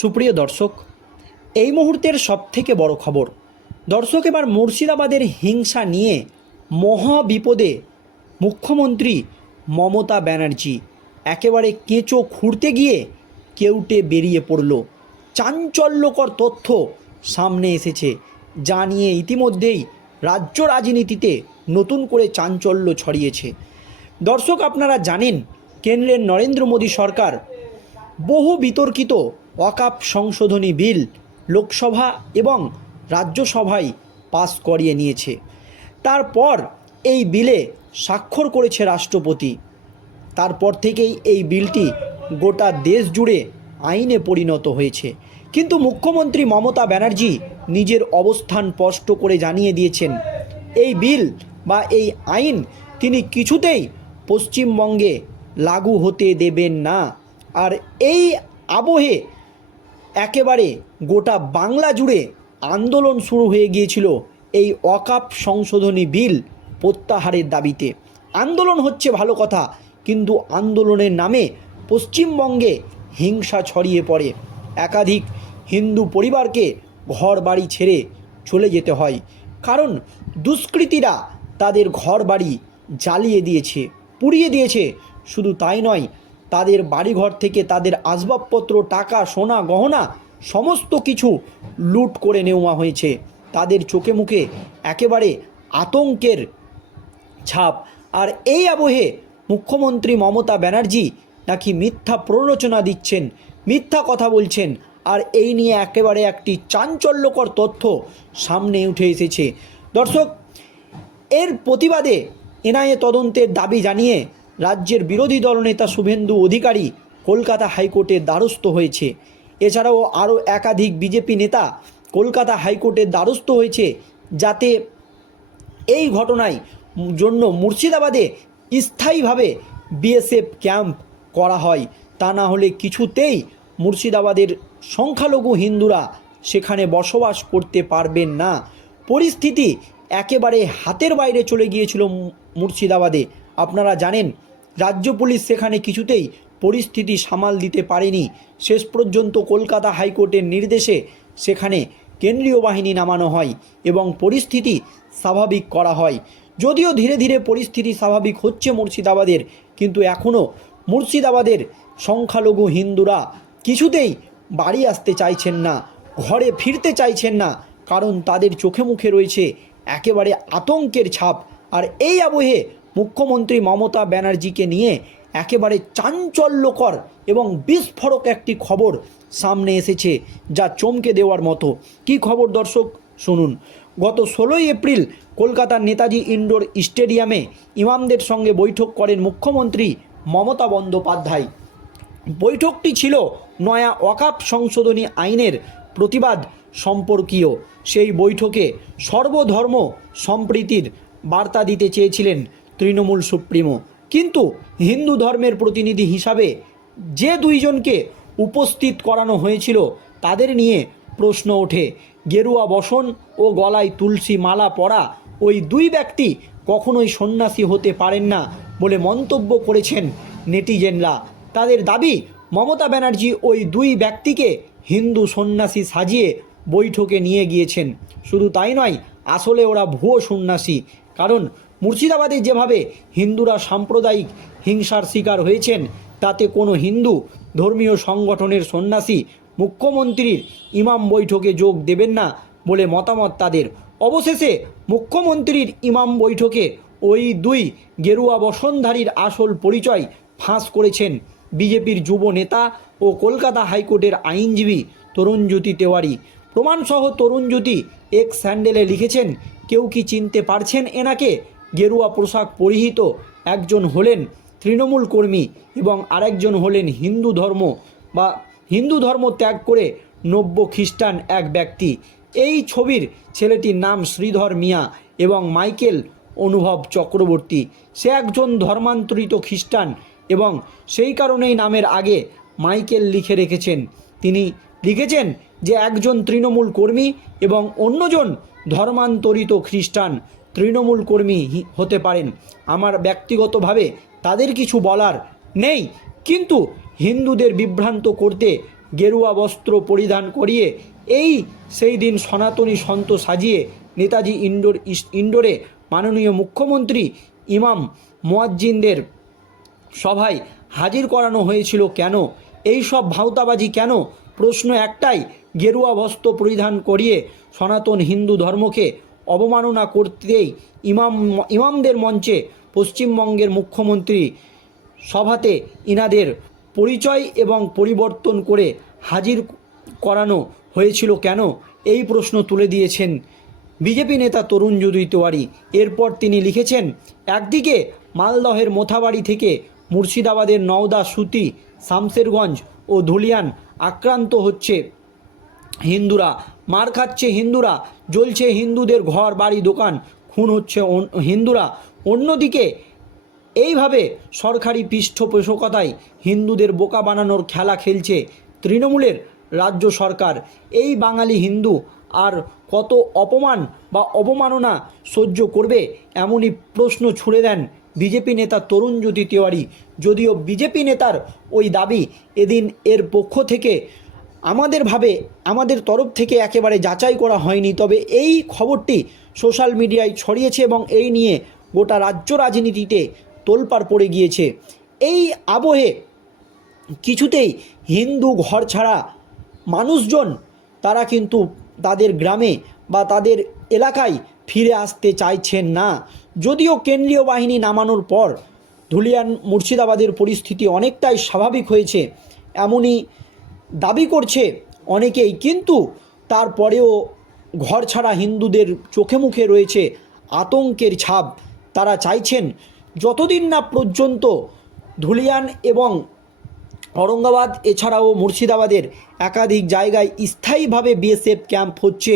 সুপ্রিয় দর্শক, এই মুহূর্তের সবথেকে বড় খবর, দর্শক এবার মুর্শিদাবাদের হিংসা নিয়ে মহা বিপদে মুখ্যমন্ত্রী মমতা ব্যানার্জি একেবারে কেঁচো খুঁড়তে গিয়ে কেউটে বেরিয়ে পড়ল। চাঞ্চল্যকর তথ্য সামনে এসেছে, যা নিয়ে ইতিমধ্যেই রাজ্য রাজনীতিতে নতুন করে চাঞ্চল্য ছড়িয়েছে। দর্শক, আপনারা জানেন, কেন্দ্রের নরেন্দ্র মোদী সরকার বহু বিতর্কিত ওয়াকাপ সংশোধনী বিল লোকসভা এবং রাজ্যসভায় পাস করিয়ে নিয়েছে। তারপর এই বিলে স্বাক্ষর করেছে রাষ্ট্রপতি। তারপর থেকেই এই বিলটি গোটা দেশ জুড়ে আইনে পরিণত হয়েছে। কিন্তু মুখ্যমন্ত্রী মমতা ব্যানার্জি নিজের অবস্থান স্পষ্ট করে জানিয়ে দিয়েছেন, এই বিল বা এই আইন তিনি কিছুতেই পশ্চিমবঙ্গে লাগু হতে দেবেন না। আর এই আবহে একেবারে গোটা বাংলা জুড়ে আন্দোলন শুরু হয়ে গিয়েছিল এই অকাপ সংশোধনী বিল প্রত্যাহারের দাবিতে। আন্দোলন হচ্ছে ভালো কথা, কিন্তু আন্দোলনের নামে পশ্চিমবঙ্গে হিংসা ছড়িয়ে পড়ে। একাধিক হিন্দু পরিবারকে ঘর বাড়ি ছেড়ে চলে যেতে হয়, কারণ দুষ্কৃতীরা তাদের ঘর বাড়ি জ্বালিয়ে দিয়েছে, পুড়িয়ে দিয়েছে। শুধু তাই নয় তাদের বাড়িঘর থেকে তাদের আসবাবপত্র, টাকা, সোনা, গহনা সমস্ত কিছু লুট করে নেওয়া হয়েছে। তাদের চোখে মুখে একেবারে আতঙ্কের ছাপ। আর এই আবহে মুখ্যমন্ত্রী মমতা ব্যানার্জি নাকি মিথ্যা প্ররোচনা দিচ্ছেন, মিথ্যা কথা বলছেন, আর এই নিয়ে একেবারে একটি চাঞ্চল্যকর তথ্য সামনে উঠে এসেছে। দর্শক, এর প্রতিবাদে এনআইএ তদন্তের দাবি জানিয়ে রাজ্যের বিরোধী দলনেতা শুভেন্দু অধিকারী কলকাতা হাইকোর্টের দ্বারস্থ হয়েছে। এছাড়াও আরও একাধিক বিজেপি নেতা কলকাতা হাইকোর্টের দ্বারস্থ হয়েছে যাতে এই ঘটনায় জন্য মুর্শিদাবাদে স্থায়ীভাবে বিএসএফ ক্যাম্প করা হয়। তা না হলে কিছুতেই মুর্শিদাবাদের সংখ্যালঘু হিন্দুরা সেখানে বসবাস করতে পারবেন না। পরিস্থিতি একেবারে হাতের বাইরে চলে গিয়েছিল মুর্শিদাবাদে। আপনারা জানেন, রাজ্য পুলিশ সেখানে কিছুতেই পরিস্থিতি সামাল দিতে পারেনি। শেষ পর্যন্ত কলকাতা হাইকোর্টের নির্দেশে সেখানে কেন্দ্রীয় বাহিনী নামানো হয় এবং পরিস্থিতি স্বাভাবিক করা হয়। যদিও ধীরে ধীরে পরিস্থিতি স্বাভাবিক হচ্ছে মুর্শিদাবাদের, কিন্তু এখনও মুর্শিদাবাদের সংখ্যালঘু হিন্দুরা কিছুতেই বাড়ি আসতে চাইছেন না, ঘরে ফিরতে চাইছেন না, কারণ তাদের চোখে মুখে রয়েছে একেবারে আতঙ্কের ছাপ। আর এই আবহে মুখ্যমন্ত্রী মমতা ব্যানার্জিকে নিয়ে একেবারে চাঞ্চল্যকর এবং বিস্ফোরক একটি খবর সামনে এসেছে যা চমকে দেওয়ার মতো। কি খবর দর্শক? শুনুন। গত ষোলোই এপ্রিল কলকাতার নেতাজি ইনডোর স্টেডিয়ামে ইমামদের সঙ্গে বৈঠক করেন মুখ্যমন্ত্রী মমতা বন্দ্যোপাধ্যায়। বৈঠকটি ছিল নয়া অকাপ সংশোধনী আইনের প্রতিবাদ সম্পর্কীয়। সেই বৈঠকে সর্বধর্ম সম্প্রীতির বার্তা দিতে চেয়েছিলেন তৃণমূল সুপ্রিমো। কিন্তু হিন্দু ধর্মের প্রতিনিধি হিসাবে যে দুইজনকে উপস্থিত করানো হয়েছিল, তাদের নিয়ে প্রশ্ন ওঠে। গেরুয়া বসন ও গলায় তুলসী মালা পরা ওই দুই ব্যক্তি কখনোই সন্ন্যাসী হতে পারেন না বলে মন্তব্য করেছেন নেটিজেনরা। তাদের দাবি, মমতা ব্যানার্জি ওই দুই ব্যক্তিকে হিন্দু সন্ন্যাসী সাজিয়ে বৈঠকে নিয়ে গিয়েছেন। শুধু তাই নয়, আসলে ওরা ভুয়ো সন্ন্যাসী। কারণ মুর্শিদাবাদে যেভাবে হিন্দুরা সাম্প্রদায়িক হিংসার শিকার হয়েছেন, তাতে কোনো হিন্দু ধর্মীয় সংগঠনের সন্ন্যাসী মুখ্যমন্ত্রীর ইমাম বৈঠকে যোগ দেবেন না বলে মতামত তাদের। অবশেষে মুখ্যমন্ত্রীর ইমাম বৈঠকে ওই দুই গেরুয়া বসনধারীর আসল পরিচয় ফাঁস করেছেন বিজেপির যুব নেতা ও কলকাতা হাইকোর্টের আইনজীবী তরুণজ্যোতি তেওয়ারি। প্রমাণসহ তরুণজ্যোতি এক স্যান্ডেলে লিখেছেন কেউ কি চিনতে পারছেন এনাকে? গেরুয়া পোশাক পরিহিত, একজন হলেন তৃণমূল কর্মী এবং আরেকজন হলেন হিন্দু ধর্ম বা হিন্দু ধর্ম ত্যাগ করে নব্য খ্রিস্টান এক ব্যক্তি। এই ছবির ছেলেটির নাম শ্রীধর মিয়া এবং মাইকেল অনুভব চক্রবর্তী। সে একজন ধর্মান্তরিত খ্রিস্টান এবং সেই কারণেই নামের আগে মাইকেল লিখে রেখেছেন। তিনি লিখেছেন যে একজন তৃণমূল কর্মী এবং অন্যজন ধর্মান্তরিত খ্রিস্টান, তৃণমূল কর্মী হতে পারেন। আমার ব্যক্তিগতভাবে তাদের কিছু বলার নেই, কিন্তু হিন্দুদের বিভ্রান্ত করতে গেরুয়া বস্ত্র পরিধান করিয়ে এই সেই দিন সনাতনী সন্ত সাজিয়ে নেতাজি ইন্ডোর ইন্ডোরে মাননীয় মুখ্যমন্ত্রী ইমাম মোয়াজ্জিনদের সভায় হাজির করানো হয়েছিল কেন? এই সব ভাওতাবাজি কেন প্রশ্ন একটাই, গেরুয়া বস্ত্র পরিধান করিয়ে সনাতন হিন্দু ধর্মকে অবমাননা করতেই ইমাম, ইমামদের মঞ্চে পশ্চিমবঙ্গের মুখ্যমন্ত্রী সভাতে ইনাদের পরিচয় এবং পরিবর্তন করে হাজির করানো হয়েছিল কেন? এই প্রশ্ন তুলে দিয়েছেন বিজেপি নেতা তরুণ জুদুই তেওয়ারি। এরপর তিনি লিখেছেন, একদিকে মালদহের মোথাবাড়ি থেকে মুর্শিদাবাদের নওদা, সুতি শামসেরগঞ্জ ও ধুলিয়ান আক্রান্ত হচ্ছে হিন্দুরা। মার খাচ্ছে হিন্দুরা, জ্বলছে হিন্দুদের ঘর, বাড়ি, দোকান, খুন হচ্ছে হিন্দুরা। অন্যদিকে এইভাবে সরকারি পৃষ্ঠপোষকতায় হিন্দুদের বোকা বানানোর খেলা খেলছে তৃণমূলের রাজ্য সরকার। এই বাঙালি হিন্দু আর কত অপমান বা অবমাননা সহ্য করবে এমনই প্রশ্ন ছুড়ে দেন বিজেপি নেতা তরুণ জ্যোতি তিওয়ারি যদিও বিজেপি নেতার ওই দাবি এদিন এর পক্ষ থেকে আমাদের ভাবে আমাদের তরফ থেকে একেবারে যাচাই করা হয়নি। তবে এই খবরটি সোশ্যাল মিডিয়ায় ছড়িয়েছে এবং এই নিয়ে গোটা রাজ্য রাজনীতিতে তোলপাড় পড়ে গিয়েছে। এই আবহে কিছুতেই হিন্দু ঘর ছাড়া মানুষজন তারা কিন্তু তাদের গ্রামে বা তাদের এলাকায় ফিরে আসতে চাইছেন না। যদিও কেন্দ্রীয় বাহিনী নামানোর পর ধুলিয়ান মুর্শিদাবাদের পরিস্থিতি অনেকটাই স্বাভাবিক হয়েছে, এমনই দাবি করছে অনেকেই। কিন্তু তারপরেও ঘর ছাড়া হিন্দুদের চোখে মুখে রয়েছে আতঙ্কের ছাপ। তারা চাইছেন যতদিন না পর্যন্ত ধুলিয়ান এবং ঔরঙ্গাবাদ, এছাড়াও মুর্শিদাবাদের একাধিক জায়গায় স্থায়ীভাবে বিএসএফ ক্যাম্প হচ্ছে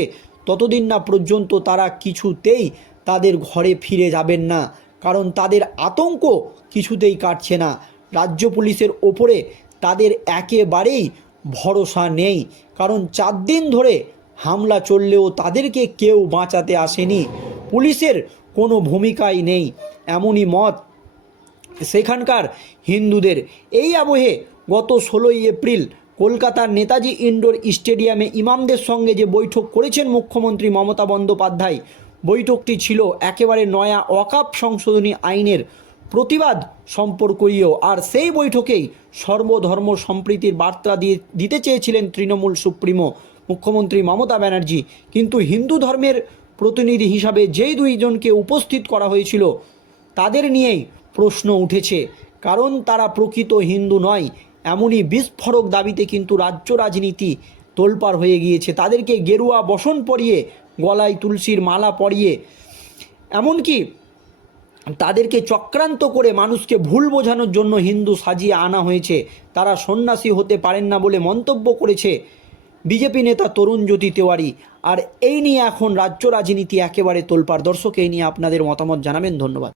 ততদিন না পর্যন্ত তারা কিছুতেই তাদের ঘরে ফিরে যাবেন না। কারণ তাদের আতঙ্ক কিছুতেই কাটছে না। রাজ্য পুলিশের ওপরে তাদের একেবারেই ভরসা নেই। কারণ চার দিন ধরে হামলা চললেও তাদেরকে কেউ বাঁচাতে আসেনি। পুলিশের কোনো ভূমিকাই নেই। এমনই মত সেখানকার হিন্দুদের। এই আবহে গত ষোলোই এপ্রিল কলকাতার নেতাজি ইনডোর স্টেডিয়ামে ইমামদের সঙ্গে যে বৈঠক করেছেন মুখ্যমন্ত্রী মমতা বন্দ্যোপাধ্যায়, বৈঠকটি ছিল একেবারে নয়া অকাপ সংশোধনী আইনের প্রতিবাদ সম্পর্কীয়। আর সেই বৈঠকেই সর্বধর্ম সম্প্রীতির বার্তা দিয়ে দিতে চেয়েছিলেন তৃণমূল সুপ্রিমো মুখ্যমন্ত্রী মমতা ব্যানার্জি। কিন্তু হিন্দু ধর্মের প্রতিনিধি হিসাবে যেই দুইজনকে উপস্থিত করা হয়েছিল, তাদের নিয়েই প্রশ্ন উঠেছে। কারণ তারা প্রকৃত হিন্দু নয় এমনই বিস্ফোরক দাবিতে কিন্তু রাজ্য রাজনীতি তোলপাড় হয়ে গিয়েছে। তাদেরকে গেরুয়া বসন পরিয়ে, গলায় তুলসীর মালা পরিয়ে, এমনকি তাদেরকে চক্রান্ত করে মানুষকে ভুল বোঝানোর জন্য হিন্দু সাজিয়ে আনা হয়েছে। তারা সন্ন্যাসী হতে পারেন না বলে মন্তব্য করেছে বিজেপি নেতা তরুণ জ্যোতি তেওয়ারি। আর এই নিয়ে এখন রাজ্য রাজনীতি একেবারে তোলপাড়। দর্শক, এই নিয়ে আপনাদের মতামত জানাবেন। ধন্যবাদ।